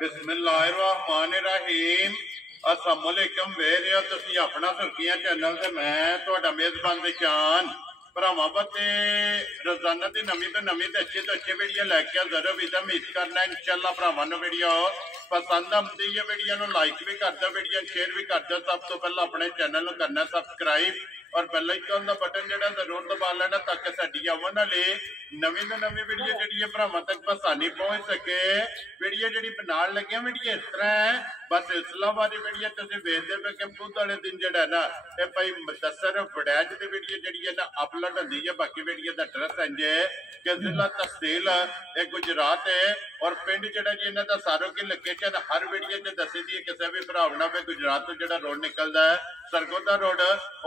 बिस्मिल्लाहिर्रहमानिर्रहीम अस्सलाम वालेकुम वेरे हो तुसी अपना सुर्खियां चैनल ते मैं तुहाडा मेजबान विशान भरावां बते रोजाना दी नवीं तो अच्छी वीडियो लैके जरूर विदा उम्मीद करना इंशाअल्लाह भरावां नूं वीडियो पसंद आती है। वीडियो लाइक भी कर दो, वीडियो शेयर भी कर दो। सब तो पहले अपने चैनल नूं करना सबसक्राइब और बेल आइकन का बटन जो जरूर दबा लेना ताकि साडी आवन वाली नवीं तो नवीं वीडियो जी भरावां तक आसानी पहुंच सके। वीडियो जी बनाने लगे वीडियो इस तरह है, बस इस्लामाबादी वीडियो तुम वेखते पे कि बुध वाले दिन जोड़ा ना ये भाई मुदस्सर वड़ैच की वीडियो जी है ना अपलोड होती है। बाकी वीडियो का एड्रैस इंज है कि जिला तहसील ये गुजरात है और पिंड जोड़ा जी इन्हों का सारों की लोकेशन हर वीडियो च दसी दी है। किसी भी भरावना में गुजरात तो जो रोड निकलता है सरगोदा रोड,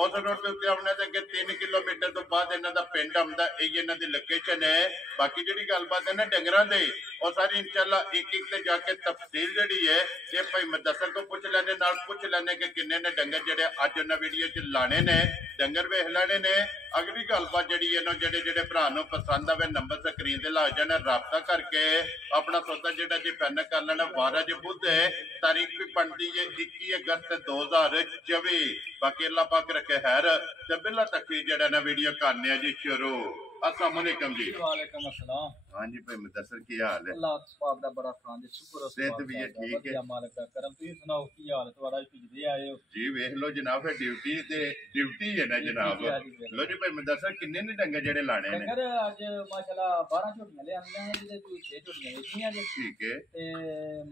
उस रोड के उत्ते आने अगे 3 किलोमीटर तो बाद इन्हों का पिंड आता, यही इन्हों की लोकेशन है। बाकी जी गलबात है ना डंगरां दी और सारी इंशाअल्लाह एक एक से जाके तफसील जी है ये भाई मुदस्सर को पूछ लेने पूछ लेने कि किन्ने ने डंगर जेडे अज उन्हें वीडियो च लाने ने डंगर वेख लेने ने। अगली गलबात जी जेडे जेडे भरा पसंद आवे नंबर स्क्रीन से ला जाना, रबता करके अपना सौदा जेडा जी फाइनल कर लेना। 12 बुध है, तारीख भी बनती है 21 अगस्त 2024। बाकी अल्लाह पाक रखे खैर ते बिल्ला तक जेड़ा ना वीडियो करने जी शुरू। अस्सलाम वालेकुम जी। वालेकुम अस्सलाम। हाँ जी भाई मुदस्सर की हाल है? अल्लाह पाक दा बड़ा खान दे शुक्र सेहत भी है ठीक है मालिक दा करम। तुसी सुनाओ की हाल तुम्हारा? भिजदे आए हो जी? वेख लो जनाब ड्यूटी ते ड्यूटी है ना जनाब। लो जी भाई मुदस्सर किन्ने ने डंगर जेड़े लाने ने? डंगर अज माशाल्लाह 12 झोटियां ले आंदियां ने जिदे कोई 6 झोटियां वेचीਆਂ जी। ठीक है ते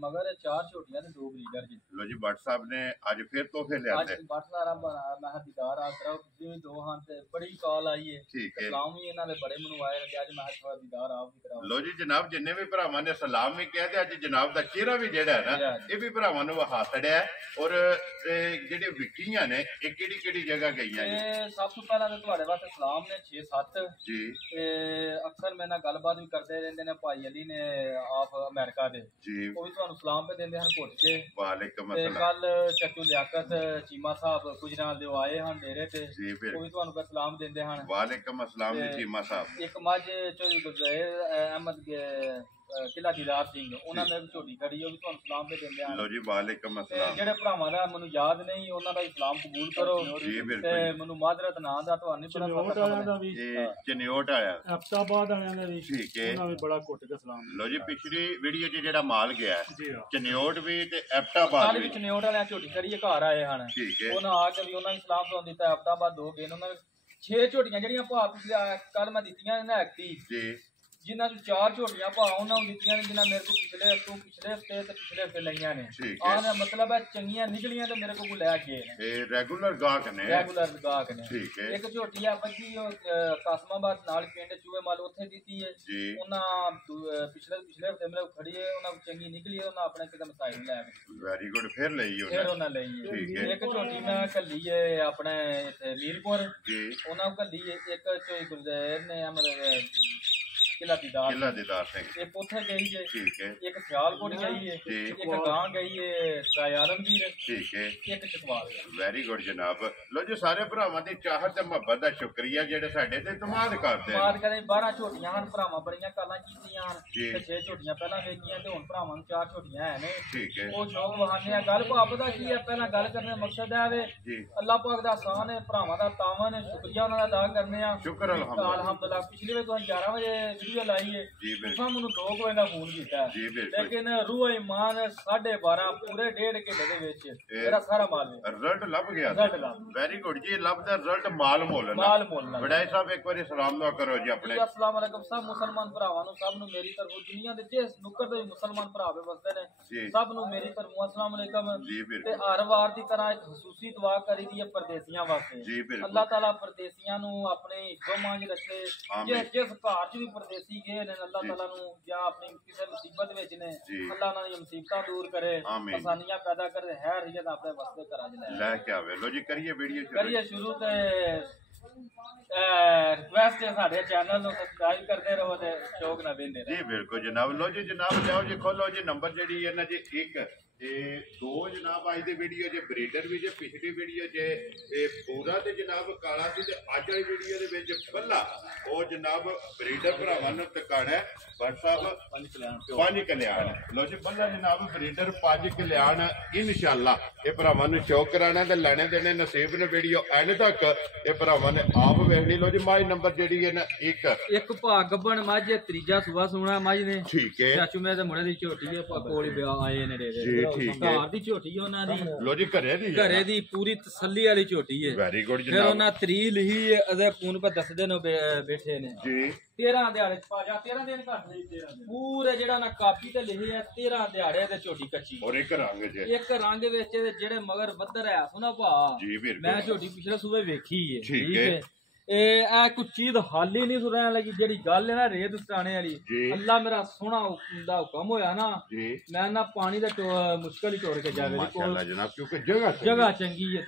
मगर 4 झोटियां ते 2 ब्रीडर जी। लो जी भट्ट साहब ने आज फिर तोहफे ले आंदे। आज भट्ट साहब मैं दीदार आ करा पिछले 2 हां ते बड़ी कॉल आई है। ठीक है सलाम भी इन्हां दे बड़े मनु आए ने आज मैं थोड़ा दीदार आप भी कराओ। लो जी जनाब जिन्ने भी भरावां ने सलाम भी कहते अज जनाब दा चेहरा भी जेड़ा है ना ये भी भरावां नूं वहा छड़िया और जेडे विक्कियां ने ये केड़ी जगह गईयां ने? सब तो पहला तो तुहाडे वास्ते सलाम ने 6-7 जी। अक्सर मेरे नाल गलबात भी करते रहंदे ने भाई अली ने आप अमेरिका दे जी, वो भी तुहानू सलाम पे देंदे हन घुट के। वालेकुम अस्सलाम। कल चचू लियाकत चीमा साहब गुजराल दे आए हन डेरे ते जी, वो भी तुहानू सलाम देंदे हन। वालेकुम अस्सलाम जी चीमा साहब। एक मज चौधरी गुजराल अहमद किला दीदार सिंह उन्होंने भी झोटी खड़ी वो भी तुहानू सलाम पे देंदे हन। लो जी वालेकुम अस्सलाम। जेडे भरावां दा मैनू याद नहीं उन्हां दा सलाम कबूल करो जी बिल्कुल। मैनू माजरत नां दा तुहानू पता वालेयां दा भी चनियोट आया अब्ताबाद वालेयां दा भी ठीक है उन्हां भी बड़ा घुट के सलाम। लो जी पिछली वीडियो च जेड़ा माल गया है चनियोट भी ते अब्ताबाद भी चनियोट वालेयां झोटी खड़ी घर आए हन ठीक है उन्हां आके भी उन्हां ने सलाम सुन दिता। अब्ताबाद 2 गए उन्हां 6 झोटियां जेहड़ियां भा पिछले कल मैं दित्तियां ने एक्टी जी, जिन्हां चों 4 झोटियां भा उन्हां नूं दित्तियां ने जिन्हां मेरे को पिछले हफ्ते ते पिछले हफ्ते लईयां ने। आने मतलब है चंगियां निकलियां ते मेरे को लै गए ने ए रेगुलर गाहक ने ठीक है। एक झोटी आ बजी कासमाबाद नाल पिंड चूहे माल ओथे दित्ती है जी उन्हां पिछले हफ्ते मेरे को खड़ी है उन्हां चंगी निकली है उन्हां अपने कदम साइड लै गए। वेरी गुड फिर लई फिर उन्हां लई है ठीक है। एक झोटी मैं कल्ली है अपने इथे मीरपुर जी उन्हां कल्ली है एक चोई गुरदेव ने मतलब किला दीदार सिंह एक उथे गई है ठीक है। एक सियालकोट गई है एक गां गई है राय आलमगीर ठीक है एक चकवाल। वेरी गुड जनाब। लो जी सारे भरावां दी चाहत ते मुहब्बत दा शुक्रिया जेडे साडे ते इतमाद करदे हैं। 12 झोटियां हन भरावां बड़ियां कालां कीतियां हन ते 6 झोटियां पहला वेखियां ते हुण भरावां नूं 4 झोटियां है ने ठीक है। ओ शौक वहाने गल भाप दा की है पहला गल करने दा मकसद है वे अल्लाह पाक दा एहसान है भरावां दा तावन है शुक्रिया उन्हां दा अदा करने आ शुक्र अल्हम्दुलिल्लाह। पिछली बार तुहां 11 बजे वीडियो लाई है तुसां मैनूं 2 बजे दा फोन कीता लेकिन रूह ईमान 12:30 पूरे 1.5 घंटे दे विच मेरा सारा माल रिजल्ट लभ गया। वेरी गुड जी लभदा रिजल्ट माल मोल बड़ाई साहब एक बारी सलाम दुआ करो जी अपने। अस्सलाम वालेकुम सब मुसलमान भरावां नूं सब नूं मेरी तरफों दुनिया दे जिस नुक्कड़ दे मुसलमान भरा वसदे ने सब नूं मेरी तरफों अस्सलाम वालेकुम ते हर वार दी तरह एक खसूसी दुआ करी दी है परदेसियां वास्ते। अल्लाह ताला परदेसियां नूं अपने हिफ्ज़ो मांझ रखे जिस घर च भी परदेसी गए ने अल्लाह ताला नूं या अपनी किसी मुसीबत विच ने अल्लाह उन्हां दी मुसीबतां दूर करे आसानियां पैदा करे हैर रियत अपने वास्ते करा ले के आवे। लो जी करिए वीडियो शुरू ते रिक्वेस्ट है साडे चैनल नूं सब्सक्राइब करते रहो ते शौक ना वेंदे जी बिल्कुल जनाब। लो जी जनाब जाओ जी खोलो जी नंबर जेडी है ना जी एक दो जनाब अज की वीडियो जे ब्रीडर भी जे पिछली वीडियो जे पूरा ते जनाब काला सी ते अज वाली वीडियो दे विच पल्ला ओ जनाब ब्रीडर भरावां नूं टकाना भट्ट साहब 5 कल्याण लो जी पल्ला जनाब ब्रीडर 5 कल्याण इंशाअल्लाह ये भरावां नूं शौक कराना ते लेने देने नसीब ने वीडियो एंड तक ये भरावां ने आप वेखनी लो जी माई नंबर जेडी है ना एक भाग गब्बन मझ त्रीजा सुबह सोना मझ ने ठीक है चाचू मेरे ते मुंडे दी झोटी है कोल आए ने जी ठीक है घर दी झोटी है उन्हां दी लो जी घरे दी पूरी तसल्ली वाली झोटी है वेरी गुड जनाब फिर उन्हां त्री लिखी अदे फोन पे दसदे ने बैठे ने जी 13 दिहाड़े पा जा 13 दिन घट नहीं 13 दिन पूरे जेड़ा ना कापी ते लिखी है 13 दिहाड़े ते झोटी कच्ची और एक रंग विच जेड़े मगर वद्दर है सुना भा मैं झोटी पिछले सूबे वेखी है ठीक है कुछ चीज हाली नहीं सुनने लगी जेड़ी गल है ना रेत सटाने वाली अल्लाह मेरा सोना दा हुक्म होया ना मैं ना पानी दा मुश्किल ही छोड़ के जावे माशाल्लाह जनाब क्योंकि जगह चंगी है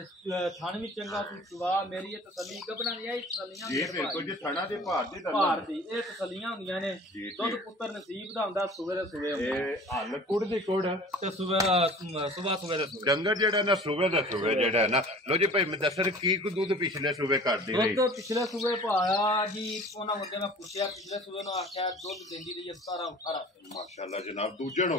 थान भी चंगा तू सुवा मेरी ये तसल्ली कबना नहीं आई तसल्लियां जी बिल्कुल जी थाना दे भार दी ये तसल्लियां हुंदियां ने दुध पुत्र नसीब दा हुंदा सुबह दे सुबह ए हल कुड़ दी कुड़ ते सुबह सुबह दे सुबह डंगर जेड़ा ना सुबह जेड़ा ना लो जी भाई मुदस्सर की को दूध पिछले सुबह करदी रही पिछले सूबे पाया जी उन्होंने मुद्दे में पूछा पिछले सूबे ने आख्या दुध देंदी रही 17-18 माशाल्लाह जनाब दूजन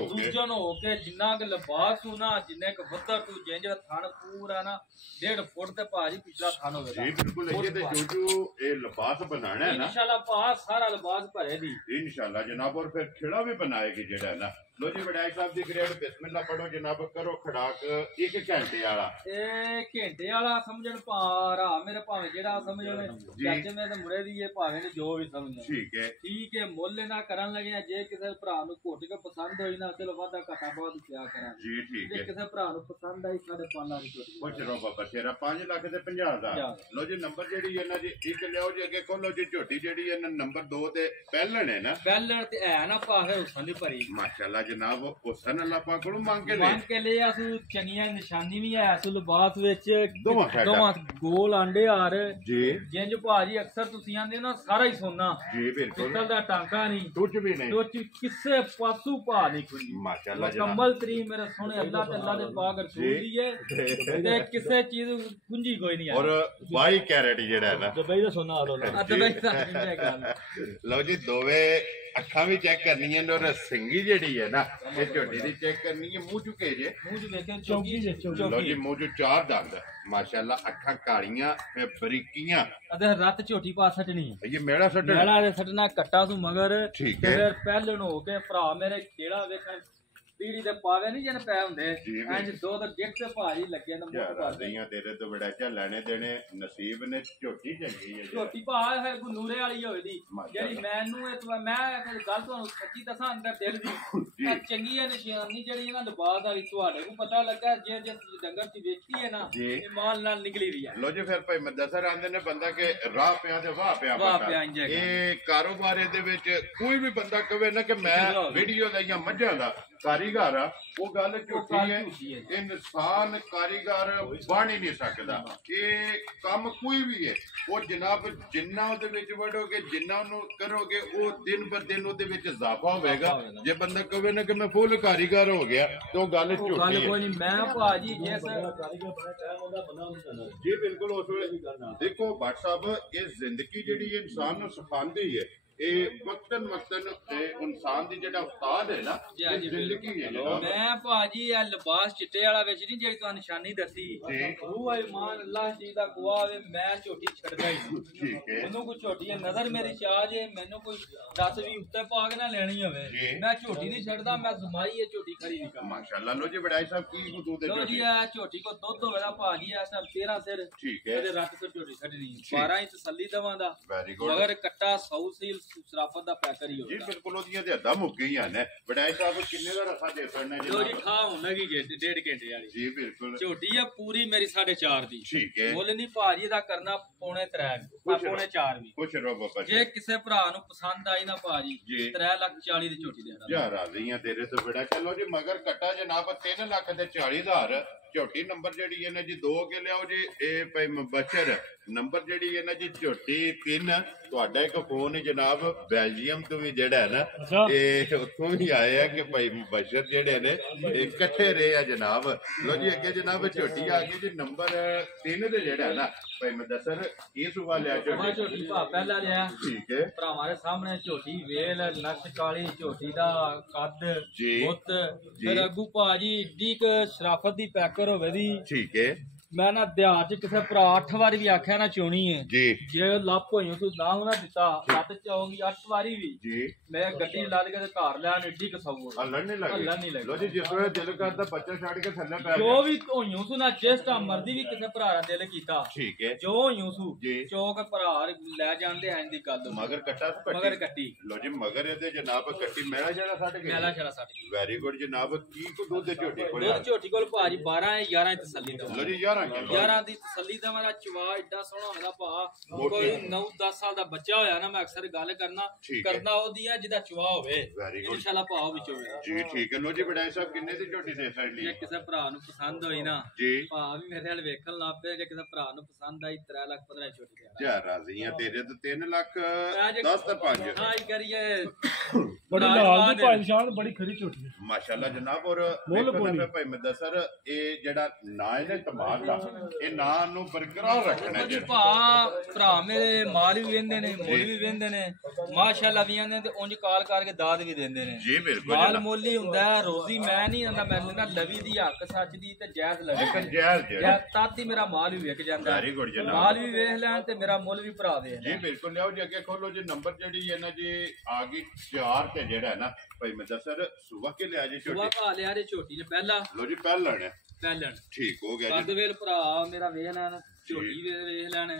हो के जिन्ना के लिबास होना जिन्ने के वद्दर तू जिंज थान पूरा ना 1.5 फुट ते भाजी पिछला थान होवेगा जी बिल्कुल ये ते जो ए लिबास बनाना है ना इंशाल्लाह पा सारा लिबास भरे दी इंशाल्लाह जनाब और फिर खिड़ा भी बनाएगी जेड़ा है ना लो जी वडाई साहब दी ग्रेड बिस्मिल्लाह पढ़ो जनाब करो खड़ाक 1 घंटे वाला ए घंटे वाला समझण पारा मेरे भावे जेड़ा समझण चाचे में ते मुड़े दी ये भावे ने जो भी समझ ठीक है मुੱਲ ना करन लगे जे किसी भरा नु घोट के पसंद होई ना चलो वादा घाटा बहुत क्या करा जी ठीक है किसी भरा नु पसंद आई 5.5 लाख की कुछ रो बाबा तेरा 5 लाख ते 50,000 लो जी नंबर जेड़ी है ना जी एक लियो जी अगे खोलो जी झोटी जेड़ी है ना नंबर 2 ते पहलण है ना पहलण ते है ना पावे हुसन दी भरी माशाल्लाह जनाब हुसन अल्लाह पाक को मांग के ले असु चंगियां निशानी भी है असु लिबास विच दोवां गोल आंडे हार जी जिंज भाजी अक्सर तुसी आंदे ना सारा ही सोना जी बिल्कुल पित्तल दा टांका नहीं टुट भी नहीं टुट किसे पासू भा नहीं खुली माशाल्लाह जनाब कम्बल तरी मेरे सोने अल्लाह ते अल्लाह दे पाक रसूल दी है ते किसे चीज कुंजी कोई नहीं है और 22 कैरेट जेड़ा है ना दुबई दा सोना आ दुबई दा गल लो जी दोवे अखा भी चेक करनी है और सिंगी जेड़ी है ना ये झोटी दी चेक करनी है मुंह चुके जे लो जी मुंह चो 4 दंद माशाल्लाह अखा कालियां बरीकियां अदे रत झोटी पा सटनी ये मेड़ा सटना कट्टा तू मगर ठीक है फिर पहलन हो के भरा मेरे केड़ा वेखन पीड़ी दे पावे नहीं जन पै हुंदे इंज दो तो गिफ्ट भारी लगे ना मुंह पा दईयां तेरे तो बड़ा चा लेने देने नसीब ने झोटी चंगी है झोटी भा है कोई नूरे वाली होवे दी जेड़ी मैनू मैं गल ਤੁਹਾਨੂੰ ਸੱਚੀ ਦੱਸਾਂ ਅੰਦਰ ਦਿਲ ਦੀ ਚੰਗੀ ਹੈ ਨਿਸ਼ਾਨੀ ਜਿਹੜੀ ਇਹਨਾਂ ਲਿਬਾਸ ਵਾਲੀ ਤੁਹਾਡੇ ਨੂੰ ਪਤਾ ਲੱਗਾ ਜੇ ਡੰਗਰ ਦੀ ਵੇਖੀ ਹੈ ਨਾ ਇਹ ਮਾਲ ਨਾਲ ਨਿਕਲੀ ਰਹੀ ਹੈ ਲੋ ਜੀ ਫਿਰ ਭਾਈ ਮਦਸਰ ਆਂਦੇ ਨੇ ਬੰਦਾ ਕਿ ਰਾਹ ਪਿਆ ਤੇ ਵਾਹ ਪਿਆ ਇਹ ਕਾਰੋਬਾਰ ਇਹਦੇ ਵਿੱਚ ਕੋਈ ਵੀ ਬੰਦਾ ਕਹੇ ਨਾ ਕਿ ਮੈਂ ਵੀਡੀਓ ਦਾ ਜਾਂ ਮੱਝਾਂ ਦਾ कारीगर वो गल झूठी है इंसान कारीगर बन ही नहीं सकता ये काम कोई भी है वो जनाब जिन्ना वड़ोगे जिन्ना करोगे वो दिन ब दिन इजाफा होगा जे बंदा कहे ना कि मैं फुल कारीगर हो गया तो गल झूठी है जी बिल्कुल देखो भट्ट साहब ये जिंदगी जी इंसान नूं सिखांदी है वक्तन इंसान दी जेड़ा उस्ताद है ना जिंदगी है मैं भाजी आ लिबास चिट्टे वाला विच नहीं जेड़ी तुहानू निशानी दसी रूह ईमान अल्लाह जी दा गवाह वे मैं झोटी छड़दा ही ठीक है मेनू कोई झोटी नजर मेरी चाह जे मेनू कोई 10 20 उत्ते पाग ना लेनी होवे मैं झोटी नहीं छड़दा मैं जुमाई है झोटी खरी नहीं कर माशाल्लाह लो जी बड़ाई साहब की दूध लो जी आ झोटी को दुध होवेला भाजी आ सब 13 सिर ठीक है ते रत से झोटी छड़नी 12 इंच तसल्ली दवांदा वेरी गुड मगर कट्टा 100 सील सराफत दा पैकर ही होगा जी बिल्कुल ओदियां ते हद्दां मुक गईयां ने बड़ाई साहब किन्ने दा रखा दे सकने जी लो जी खा होना की 1.5 घंटे वाली जी बिल्कुल झोटी है पूरी मेरी 4.5 दी ठीक है मुੱਲ नहीं भाजी दा करना 3.5 4 भी कुछ रो बाबा जे किसे भरा नु पसंद आई ना भाजी 3,40,000 दी झोटी देना जा राज़ियां तेरे तो बड़ा चलो जी मगर कट्टा जनाब 3,40,000 झोटी नंबर जेडी है ना जी 2 के लियाओ जी ए भाई बचर नंबर जेडी है ना जी झोटी 3 ਤੁਹਾਡਾ ਇੱਕ ਫੋਨ ਜਨਾਬ ਬੈਲਜੀਅਮ ਤੋਂ ਵੀ ਜਿਹੜਾ ਹੈ ਨਾ ਇਹ ਉੱਥੋਂ ਵੀ ਆਏ ਆ ਕਿ ਭਾਈ ਮੁਬਸ਼ਰ ਜਿਹੜੇ ਨੇ ਇਕੱਠੇ ਰਹੇ ਆ ਜਨਾਬ। ਲੋ ਜੀ ਅੱਗੇ ਜਨਾਬ ਝੋਟੀ ਆ ਗਈ ਜੀ ਨੰਬਰ 3 ਤੇ ਜਿਹੜਾ ਹੈ ਨਾ ਭਾਈ ਮੁਦੱਸਰ ਇਹ ਸੁਭਾ ਲਿਆ ਝੋਟੀ ਭਾ ਪਹਿਲਾ ਲਿਆ। ਠੀਕ ਹੈ ਭਰਾਵਾਂ ਦੇ ਸਾਹਮਣੇ ਝੋਟੀ ਵੇਲ ਨਕਸ਼ ਕਾਲੀ ਝੋਟੀ ਦਾ ਕੱਦ ਬੁੱਤ ਫਿਰ ਅੱਗੂ ਭਾਜੀ ਏਡੀ ਕ ਸ਼ਰਾਫਤ ਦੀ ਪੈਕਰ ਹੋਵੇ ਦੀ। ਠੀਕ ਹੈ ਮੈਂ ਨਾ ਦਿਹਾੜ ਚ ਕਿਸੇ ਭਰਾ 8 ਵਾਰੀ ਵੀ ਆਖਿਆ ਨਾ ਚੋਣੀ ਹੈ ਜੀ ਜੇ ਲੱਪ ਹੋਈ ਤੂੰ ਨਾ ਹੋਣਾ ਦਿੱਤਾ ਲੱਤ ਚਾਉਂਗੀ 8 ਵਾਰੀ ਵੀ ਜੀ ਮੈਂ ਗੱਡੀ ਲਾ ਕੇ ਤੇ ਘਰ ਲੈਣ ਏਡੀ ਕਸਾਉ ਹੱਲਣ ਨਹੀਂ ਲੱਗੇ ਲੋ ਜੀ ਜਿਸ ਵੇਲੇ ਦਿਲ ਕਰਦਾ ਬੱਚਾ ਛੱਡ ਕੇ ਥੱਲੇ ਪੈ ਜੋ ਵੀ ਹੋਈਓ ਤੂੰ ਨਾ ਜਿਸ ਟਾਈਮ ਮਰਦੀ ਵੀ ਕਿਸੇ ਭਰਾ ਦਾ ਦਿਲ ਕੀਤਾ। ਠੀਕ ਹੈ ਜੋ ਹੋਈਓ ਤੂੰ ਚੌਕ ਭਰਾ ਲੈ ਜਾਂਦੇ ਆਂ ਦੀ ਗੱਲ ਮਗਰ ਕੱਟਾ ਮਗਰ ਕੱਟੀ ਲੋ ਜੀ ਮਗਰ ਇਹਦੇ ਜਨਾਬ ਕੱਟੀ ਮੇਲਾ ਜਿਹੜਾ ਛੱਡ ਕੇ ਮੇਲਾ ਛੜਾ ਛੱਡ ਕੇ ਵੈਰੀ ਗੁੱਡ ਜਨਾਬ ਕੀ ਕੋ ਦੁੱਧ ਦੇ ਝੋਟੀ ਕੋਲ ਦੁੱਧ ਝੋਟੀ ਕੋਲ ਭਾਜੀ 12 11 ਤਸੱਲੀ ਦਾ ਲੋ ਜੀ 11 ਕਿਲੋ 11 ਦੀ ਤਸੱਲੀ ਦਾ ਮੇਰਾ ਚਵਾ ਏਡਾ ਸੋਹਣਾ ਹੁੰਦਾ ਭਾ ਕੋਈ 9-10 ਸਾਲ ਦਾ ਬੱਚਾ ਹੋਇਆ ਨਾ ਮੈਂ ਅਕਸਰ ਗੱਲ ਕਰਨਾ ਉਹਦੀ ਆ ਜਿਹਦਾ ਚਵਾ ਹੋਵੇ ਇਨਸ਼ਾਅੱਲਾ ਭਾ ਵਿੱਚ ਹੋਵੇ ਜੀ ਠੀਕ ਹੈ। ਲੋ ਜੀ ਬੜਾਈ ਸਾਹਿਬ ਕਿੰਨੇ ਦੀ ਝੋਟੀ ਦੇ ਸਕਦੀ ਜੇ ਕਿਸੇ ਭਰਾ ਨੂੰ ਪਸੰਦ ਹੋਈ ਨਾ ਜੀ ਭਾ ਵੀ ਮੇਰੇ ਨਾਲ ਵੇਖਣ ਲੱਗ ਪਏ ਜੇ ਕਿਸੇ ਭਰਾ ਨੂੰ ਪਸੰਦ ਆਈ 3 ਲੱਖ 15 ਝੋਟੀ ਦੇ ਜਾ ਰਾਜ਼ੀ ਆ ਤੇਰੇ ਤੋਂ 3 ਲੱਖ 10 ਤੇ 5 ਹਾਂ ਕਰੀਏ ਬੜੀ ਲਾਲ ਦੀ ਭਾਈਸ਼ਾਨ ਬੜੀ ਖਰੀ ਝੋਟੀ ਮਾਸ਼ਾਅੱਲਾ ਜਨਾਬ। ਔਰ ਭਾਈ ਮੁਦੱਸਰ ਇਹ ਜਿਹੜਾ ਨਾਂ ਇਹਨੇ ਕਮਾਲ ਦਾ ਇਹ ਨਾਂ ਨੂੰ ਬਰਕਰਾਰ ਰੱਖਣਾ ਜੀ ਭਾ ਭਰਾ ਮੇਰੇ ਮਾਲ ਵੀ ਵੇਂਦੇ ਨੇ ਮੁੱਲ ਵੀ ਵੇਂਦੇ ਨੇ ਮਾਸ਼ਾਅੱਲਾ ਵੀ ਆਂਦੇ ਤੇ ਉਂਝ ਕਾਲ ਕਰਕੇ ਦਾਦ ਵੀ ਦਿੰਦੇ ਨੇ ਜੀ ਬਿਲਕੁਲ ਮਾਲ ਮੁੱਲ ਹੀ ਹੁੰਦਾ ਰੋਜ਼ੀ ਮੈਂ ਨਹੀਂ ਆਂਦਾ ਮੈਂ ਨਾ ਲਵੀ ਦੀ ਹੱਕ ਸੱਚ ਦੀ ਤੇ ਜਾਇਜ਼ ਲਵੇ ਜਾਇਜ਼ ਤਾਤੀ ਮੇਰਾ ਮਾਲ ਵੀ ਵਿਕ ਜਾਂਦਾ ਵੈਰੀ ਗੁੱਡ ਜਨਾਬ ਮਾਲ ਵੀ ਵੇਖ ਲੈਣ ਤੇ ਮੇਰਾ ਮੁੱਲ ਵੀ ਭਰਾ ਦੇ ਜੀ ਬਿਲਕੁਲ ਲਿਆਓ ਜੀ ਅੱਗੇ ਖੋਲੋ ਜੀ ਨੰਬਰ ਜਿਹੜੀ ਹੈ ਨਾ ਜੀ ਆ ਗਈ 4 ਤੇ ਜਿਹੜਾ ਹੈ ਨਾ ਭਾਈ ਮੁਦੱਸਰ ਸੁਬਹ ਕੇ ਲਿਆ ਜੀ ਸੁਬਹ ਭਾ ਲਿਆ ਜੇ ਝੋਟੀ ਨੇ ਪਹਿਲਾ ਲੋ ਜੀ ਪਹਿਲਣ ਠੀਕ ਹੋ ਗਿਆ ਜੀ ਕੱਦਵੇਲ ਭਰਾ ਮੇਰਾ ਵੇਖ ਲੈਣ ਝੋਟੀ ਵੇਖ ਲੈਣ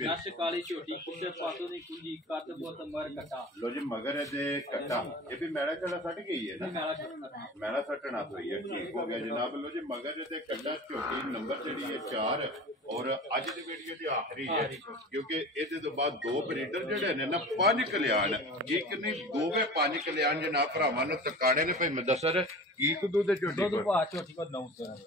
ਨਸ਼ ਕਾਲੀ ਝੋਟੀ ਕੁੱਤੇ ਪਾਸੋਂ ਦੀ ਕੁੰਜੀ ਕੱਦ ਬਹੁਤ ਮਰ ਕੱਟਾ ਲੋ ਜੀ ਮਗਰ ਇਹਦੇ ਕੱਟਾ ਇਹ ਵੀ ਮੈਲਾ ਚੜਾ ਸੱਟ ਗਈ ਹੈ ਨਾ ਮੈਲਾ ਸੱਟਣਾ ਹੋਈ ਹੈ ਠੀਕ ਹੋ ਗਿਆ ਜਨਾਬ। ਲੋ ਜੀ ਮਗਰ ਇਹਦੇ ਕੱਟਾ ਝੋਟੀ ਨੰਬਰ ਜਿਹੜੀ ਹੈ 4 ਔਰ ਅੱਜ ਦੀ ਵੀਡੀਓ ਦੀ ਆਖਰੀ ਹੈ ਕਿਉਂਕਿ ਇਹਦੇ ਤੋਂ ਬਾਅਦ 2 ਬਰੀਡਰ ਜਿਹੜੇ ਨੇ ਨਾ 5 ਕਲਿਆਣ ਇੱਕ ਨਹੀਂ 2ਵੇਂ 5 ਕਲਿਆਣ ਜਨਾਬ ਭਰਾਵਾਂ ਨੂੰ ਤਕਾੜੇ ਨੇ ਭਾਈ ਮੁਦੱਸਰ ਕੀ ਦੁੱਧ ਦੇ ਝੋਟੀ ਦੁੱਧ ਭਾ ਝੋਟੀ ਕੋ 9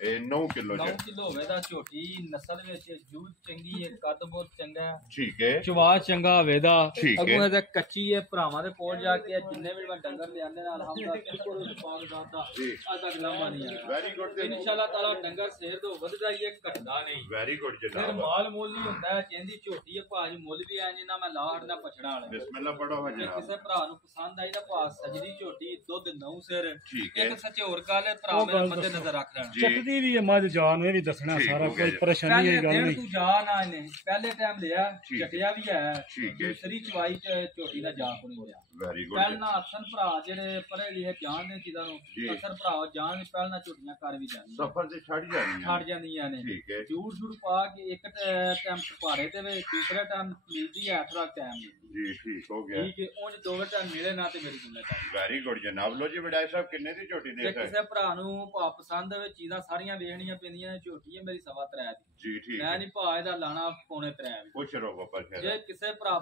ਇਹ 9 ਕਿਲੋ 9 ਕਿਲੋ ਹੋਵੇ ਦਾ ਝੋਟੀ ਨਸਲ ਵਿੱਚ ਜੂਝ ਚੰਗੀ ਹੈ ਕੱਦ ਬਹੁਤ ਚੰਗਾ ਹੈ ਠੀਕ ਹੈ ਚਵਾ ਚੰਗਾ ਹੋਵੇ ਦਾ ਅਗੋਂ ਇਹਦਾ ਕੱਚੀ ਹੈ ਭਰਾਵਾਂ ਦੇ ਕੋਲ ਜਾ ਕੇ ਜਿੰਨੇ ਵੀ ਮੈਂ ਡੰਗਰ ਲਿਆਂਦੇ ਨਾਲ ਹਮਦਾ ਸ਼ੁਕਰ ਸੁਭਾਨ ਦਾਤਾ ਅੱਜ ਤੱਕ ਲਾਮਾ ਨਹੀਂ ਹੈ ਵੈਰੀ ਗੁੱਡ ਇਨਸ਼ਾਅੱਲਾ ਤਾਲਾ ਡੰਗਰ ਸ਼ੇਰ ਤੋਂ ਵੱਧਦਾ ਹੀ ਹੈ ਘਟਦਾ ਨਹੀਂ ਵੈਰੀ ਗੁੱਡ ਜਨਾਬ। ਫਿਰ ਮਾਲ ਮੁੱਲ ਹੀ ਹੁੰਦਾ ਹੈ ਕਹਿੰਦੀ ਝੋਟੀ ਹੈ ਭਾਜ ਮੁੱਲ ਵੀ ਐ ਜਿੰਨਾ ਮੈਂ ਲਾੜ ਨਾ ਪਛੜਾ ਵਾਲੇ ਬਿਸਮਿਲ੍ਲਾ ਪੜੋ ਹੈ ਜਨਾਬ। ਕਿਸੇ ਭਰਾ ਨੂੰ ਪਸੰਦ ਆਈ ਤਾਂ ਭਾ ਸਜਦੀ ਝੋਟੀ ਦੁੱਧ 9 ਸਿਰ ਇੱਕ ਸੱਚੇ ਹੋਰ ਗੱਲ ਹੈ ਭਰਾ ਮੇਰੇ ਮੱਦੇ ਨਜ਼ਰ ਰੱਖ ਲੈਣ ਚੱਟਦੀ ਵੀ ਹੈ ਮੱਝ ਜਾਨ ਇਹ ਵੀ ਦੱਸਣਾ ਸਾਰਾ ਕੋਈ ਪਰੇਸ਼ਾਨੀ ਵਾਲੀ ਗੱਲ ਨਹੀਂ। ਤੂੰ ਜਾ ਨਾ ਇਹਨੇ ਪਹਿਲੇ ਟਾਈਮ ਲਿਆ ਚੱਟਿਆ ਵੀ ਹੈ ਦੂਸਰੀ ਚਵਾਈ ਚ ਝੋਟੀ ਦਾ ਜਾ ਕੋਈ ਲਿਆ ਵੈਰੀ ਗੁੱਡ। ਪਹਿਲਾਂ ਅਸਲ ਭਰਾ ਜਿਹੜੇ ਪਰੇ ਲਿਖੇ ਜਾਣਦੇ ਚੀਜ਼ਾਂ ਨੂੰ ਅਸਲ ਭਰਾ ਜਾਣ ਪਹਿਲਾਂ ਝੋਟੀਆਂ ਕਰ ਵੀ ਜਾਂਦੇ ਸਫਰ ਤੇ ਛੱਡ ਜਾਂਦੀਆਂ ਨੇ ਝੂੜ ਝੂੜ ਪਾ ਕੇ ਇੱਕ ਟਾਈਮ ਭਾਰੇ ਤੇ ਦੂਸਰਾ ਟਾਈਮ ਮਿਲਦੀ ਹੈ ਅਠਰਾ ਟਾਈਮ ਜੀ ਠੀਕ ਹੋ ਗਿਆ ਠੀਕ ਹੈ ਉਹ ਦੋਵੇਂ ਟਾਈਮ ਮਿਲੇ ਨਾ ਤੇ ਮੇਰੀ ਜ਼ਿੰਮੇਵਾਰੀ ਵੈਰੀ ਗੁੱਡ ਜਨਾਬ। ਲੋ ਜੀ ਵਡਾਈ ਸਾਹਿਬ ਕਿੰਨੇ ਦੀ ਝੋਟੀ ਦੇ ਸਕਦੇ ਕਿਸੇ ਭਰਾ ਨੂੰ ਭਾ ਪਸੰਦ ਵਿੱਚ ਚੀਜ਼ਾਂ ਸਾਰੀਆਂ ਵੇਖਣੀਆਂ ਪੈਂਦੀਆਂ ਝੋਟੀ ਹੈ ਮੇਰੀ 3.5 ਦੀ ਜੀ ਠੀਕ ਮੈਂ ਨਹੀਂ ਭਾ ਇਹਦਾ ਲਾਣਾ 2.5 ਪੁੱਛ ਰੋ ਬਾਬਾ ਜੇ ਕਿਸੇ ਭਰਾ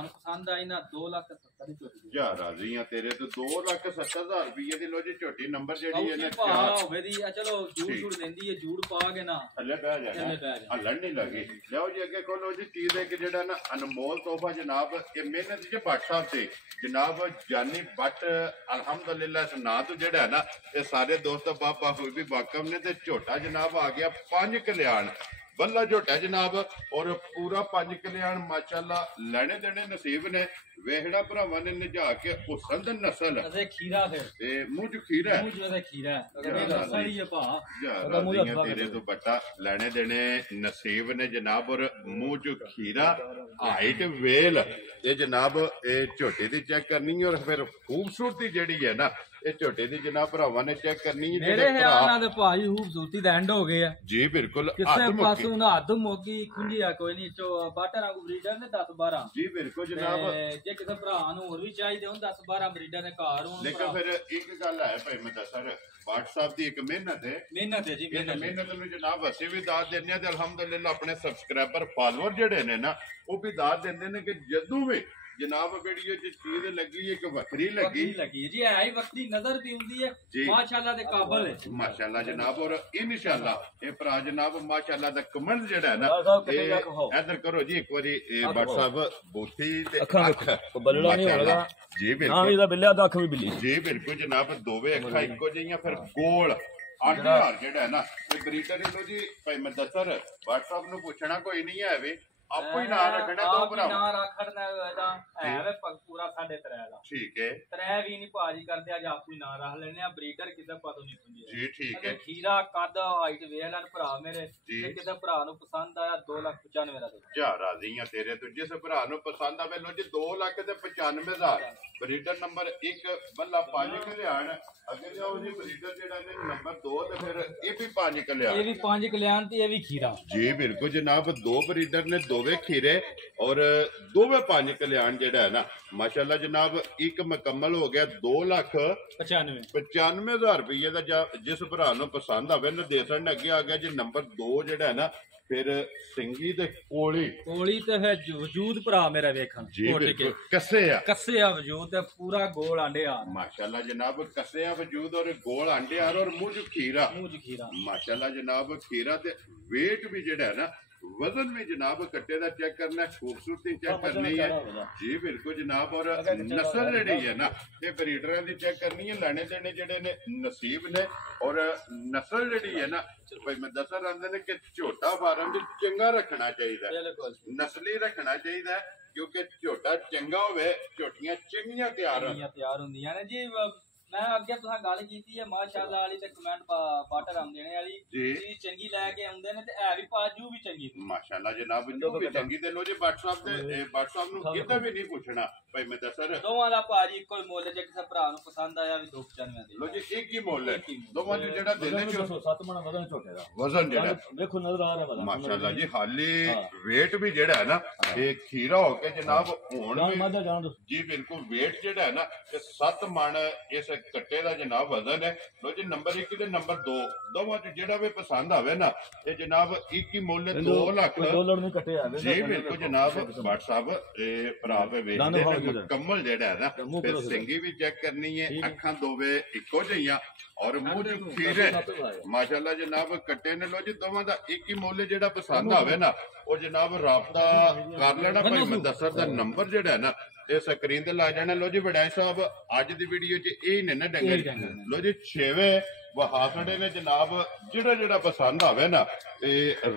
ਨੂੰ ਪਸੰਦ ਆਈ ਨਾ 2,70,000 ਦੀ ਝੋਟੀ ਜਾ ਰਾਜ਼ੀ ਆ ਤੇਰੇ ਤੋਂ 2,70,000 ਰੁਪਏ ਦੀ। ਲੋ ਜੀ ਝੋਟੀ ਨੰਬਰ ਜਿਹੜੀ ਹੈ ਨਾ ਭਾ ਹੋਵੇ ਦੀ ਚਲੋ ਜੂੜ ਲੈਂਦੀ ਹੈ ਜੂੜ ਪਾ ਕੇ ਨਾ ਥੱਲੇ ਬਹਿ ਜਾਣਾ ਹੱਲਣ ਨਹੀਂ ਲੱਗੀ। ਲਿਆਓ ਜੀ ਅੱਗੇ ਖੋਲੋ ਜੀ ਚੀਜ਼ ਇੱਕ ਜਿਹੜਾ ਨਾ ਅਨਮੋਲ ਤੋਹਫਾ ਜਨਾਬ ਇਹ ਮਿਹਨਤ ਜੀ ਭੱਟ ਸਾਹਿਬ ਤੇ ਜਨਾਬ ਜਾਨੀ ਭੱਟ ਅਲਹਮਦੁਲਿਲਾ ਇਸ ਨਾਂ ਤੋਂ ਜਿਹੜਾ ਹੈ ਨਾ ਇਹ ਸਾਰੇ ਦੋਸਤ ਬਾਬਾ ਕੋਈ ਵੀ ਵਾਕਫ ਨੇ ਤੇ ਝੋਟਾ ਜਨਾਬ ਆ ਗਿਆ 5 ਕਲਿਆਣ ਬੱਲਾ ਝੋਟਾ ਜਨਾਬ ਔਰ ਪੂਰਾ 5 ਕਲਿਆਣ ਮਾਸ਼ਾਅੱਲਾ ਲੈਣੇ ਦੇਣੇ ਨਸੀਬ ਨੇ ਵੇਖਣਾ ਭਰਾਵਾਂ ਨੇ ਨਿਜਾ ਕੇ ਹੁਸਨ ਨਸਲ ਅਜੇ ਖੀਰਾ ਫਿਰ ਤੇ ਮੂੰਹ ਚ ਖੀਰਾ ਮੂੰਹ ਚ ਖੀਰਾ ਅਗਰ ਇਹ ਰਸਾ ਹੀ ਹੈ ਭਾ ਤੇਰੇ ਤੋਂ ਬੱਟਾ ਲੈਣੇ ਦੇਣੇ ਨਸੀਬ ਨੇ ਜਨਾਬ ਔਰ ਮੂੰਹ ਚ ਖੀਰਾ ਹਾਈਟ ਵੇਲ ਤੇ ਜਨਾਬ ਇਹ ਝੋਟੇ ਦੀ ਚੈੱਕ ਕਰਨੀ ਔਰ ਫਿਰ ਖੂਬਸੂਰਤੀ ਜਿਹੜੀ ਹੈ ਨਾ ਇਹ ਝੋਟੇ ਦੀ ਜਨਾਬ ਭਰਾਵਾਂ ਨੇ ਚੈੱਕ ਕਰਨੀ ਹੈ। ਮੇਰੇ ਖਿਆਲ ਨਾਲ ਤੇ ਭਾਈ ਖੂਬਸੂਰਤੀ ਦਾ ਐਂਡ ਹੋ ਗਿਆ ਜੀ ਬਿਲਕੁਲ ਕਿਸੇ ਪਾਸੋਂ ਨਾ ਹੱਦ ਮੁੱਕੀ ਖੁੰਝਿਆ ਕੋਈ ਨਹੀਂ ਬਾਟਰਾਂ ਕੋ ਬਰੀਡਰ ਨੇ 10-12 ਜੀ ਬਿਲਕੁਲ ਜਨਾਬ। ਜੇ ਕਿਸੇ ਭਰਾ ਨੂੰ ਹੋਰ ਵੀ ਚਾਹੀਦੇ ਹੋਣ 10-12 ਬਰੀਡਰ ਨੇ ਘਰ ਹੋਣ ਲੇਕਿਨ ਫਿਰ ਇੱਕ ਗੱਲ ਹੈ ਭਾਈ ਮੈਂ ਦੱਸਾਂ WhatsApp ਦੀ ਇੱਕ ਮਿਹਨਤ ਹੈ ਜੀ ਮਿਹਨਤ ਨੂੰ ਜਨਾਬ ਅਸੀਂ ਵੀ ਦਾਤ ਦਿੰਦੇ ਹਾਂ ਤੇ ਅਲਹਮਦੁਲਿਲਾ ਆਪਣੇ ਸਬਸਕ੍ਰਾਈਬਰ ਫਾਲੋਅਰ ਜਿਹੜੇ ਨੇ ਨਾ ਉਹ ਵੀ ਦਾਤ ਦਿੰਦੇ ਨੇ ਕਿ ਜਦੋਂ ਵੀ जनाब वीडियो च चीज लगी एक वक्री लगी जी है ही वक्री नजर भी हुंदी है माशाअल्लाह दे काबिल है माशाअल्लाह जनाब और इंशाअल्लाह ये भरा जनाब माशाअल्लाह दा कमेंट जेड़ा है ना इधर करो जी एक बारी व्हाट्सएप बोटी ते अख बल्ला नहीं होगा जी बिल्कुल हां इदा बिल्ला दा अख भी बिल्ली जी बिल्कुल जनाब दोवे अखा इको जिहियां फिर गोल 8000 जेड़ा है ना ते ब्रीडर लो जी भाई मैं दसर व्हाट्सएप नु पूछना कोई नहीं है वे आपको ही नाम रखना दो भरा नाम रखना ਇਹਦਾ ਹੈ ਵੇ ਪੂਰਾ 3.5 ਦਾ ठीक है 3 ਵੀ ਨਹੀਂ ਭਾਜੀ ਕਰਦੇ ਅੱਜ ਆਪੂ ਹੀ ਨਾਮ ਰੱਖ ਲੈਣੇ ਆ ਬਰੀਡਰ ਕਿਤੇ ਪਤੋਂ ਨਹੀਂ ਹੁੰਦੀ जी ठीक है ਖੀਰਾ ਕੱਦ ਹਾਈਟ ਵੇਖ ਲੈਣ ਭਰਾ ਮੇਰੇ ਤੇ ਕਿਤੇ ਭਰਾ ਨੂੰ ਪਸੰਦ ਆਇਆ 2,95,000 ਦਾ ਜਾ ਰਾਜ਼ੀ ਆ ਤੇਰੇ ਤੋਂ ਜਿਸ ਭਰਾ ਨੂੰ ਪਸੰਦ ਆਵੇ ਲੋ ਜੀ 2,95,000 ਬਰੀਡਰ ਨੰਬਰ 1 ਬੱਲਾ 5 ਕਲਿਆਣ ਅੱਗੇ ਜਾਓ ਜੀ ਬਰੀਡਰ ਜਿਹੜਾ ਨੇ ਨੰਬਰ 2 ਤੇ ਫਿਰ ਇਹ ਵੀ 5 ਕਲਿਆਣ ਇਹ ਵੀ 5 ਕਲਿਆਣ ਤੇ ਇਹ ਵੀ ਖੀਰਾ ਜੀ ਬਿਲਕੁਲ ਜਨਾਬ ਦੋ ਬਰੀਡਰ ਨੇ ਦੋਵੇਂ ਖੀਰੇ और दोवे 5 कल्याण जेड़ा है ना माशाल्लाह जनाब एक मुकम्मल हो गया 2,95,000 रुपये का जिस भरा नु पसंद आवे ना देसन अगे आ गया जी नंबर 2 जेड़ा है ना फिर सिंगी ते कोली ते है वजूद भरा मेरा वेखन जी बिल्कुल कसे आ वजूद ते पूरा गोल आंडे आ माशाल्लाह जनाब कसे आ वजूद और गोल आंडे आ और मुंह खीरा माशाल्लाह जनाब खीरा ते वेट भी जेड़ा है ना वजन में जनाब कट्टे का चेक करना खूबसूरती चेक करनी है जी बिल्कुल जनाब और नस्ल जी है ना ये ब्रीडर की चेक करनी है लेने देने जेडे ने नसीब ने और नस्ल जी है ना भाई मैं दस रहा ने कि झोटा फार्म चंगा रखना चाहिए नस्ली रखना चाहिए क्योंकि झोटा चंगा होवे झोटियां चंगियां तैयार होंदियां ने जी मैं अगे तुहां गल कीती है माशाअल्लाह वाली ते कमेंट बाटर आम देने वाली जी चंगी लेके आंदे ने ते है भी पाजू भी चंगी माशाअल्लाह जनाब जो भी चंगी ते लो जी व्हाट्सएप नु किते भी नहीं पूछना भाई मैं दसर दोवां दा पाजी कोई मोल जे किसे भरा नु पसंद आया भी 295 दे लो जी एक ही मोल है दोवां जो जेड़ा देने 7 मण वजन छोटे दा वजन जेड़ा देखो नजर आ रहा है माशाअल्लाह जी हाली वेट भी जेड़ा है ना ये खीरा होके जनाब हुन भी जी बिल्कुल वेट जेड़ा है ना 7 मण इस कट्टे का जनाब वजन है लो जी नंबर 1 ते नंबर 2 दोवां च जेड़ा भी पसंद आवे ना ये जनाब एक ही मुल 2 लाख डॉलर नहीं कटे आवे जी बिल्कुल जनाब व्हाट्सएप भरा पे वेचदे मुकम्मल जेड़ा है ना फिर सिंगी भी चेक करनी है अखां दोवे इको जिहियां और मुंह खीरे माशाल्लाह जनाब कट्टे ने लो जी दोवां दा एक ही मुल जेड़ा पसंद आवे ना वो जनाब राबता कर लेना भाई मैं दसर दा नंबर जेड़ा है ना ਇਹ ਸਕਰੀਨ ਤੇ ਲਾ ਜਾਣਾ ਲੋ ਜੀ ਵਡਾਈ ਸਾਹਿਬ ਅੱਜ ਦੀ ਵੀਡੀਓ 'ਚ ਇਹ ਨੇ ਨਾ ਡੰਗਰ ਲੋ ਜੀ 6ਵੇਂ ਵਹਾਸੜੇ ਨੇ ਜਨਾਬ ਜਿਹੜਾ ਪਸੰਦ ਆਵੇ ਨਾ ਤੇ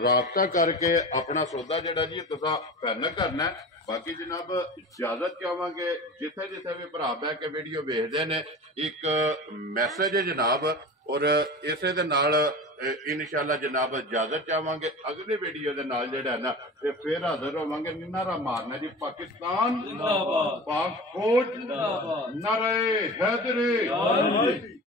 ਰਾਬਤਾ ਕਰਕੇ ਆਪਣਾ ਸੌਦਾ ਜਿਹੜਾ ਜੀ ਤੁਸੀਂ ਫਾਈਨਲ ਕਰਨਾ ਬਾਕੀ ਜਨਾਬ ਇਜਾਜ਼ਤ ਚਾਹਾਂਗੇ ਜਿੱਥੇ ਵੀ ਭਰਾ ਬੈ ਕੇ ਵੀਡੀਓ ਵੇਖਦੇ ਨੇ ਇੱਕ ਮੈਸੇਜ ਹੈ ਜਨਾਬ और इसे दे नाल इंशाअल्लाह जनाब इजाजत चाहांगे अगले वीडियो दे नाल जेड़ा है ना ते फिर हाजिर होवांगे नारा मारना जी पाकिस्तान जिंदाबाद पाक फौज जिंदाबाद नारे हैदरी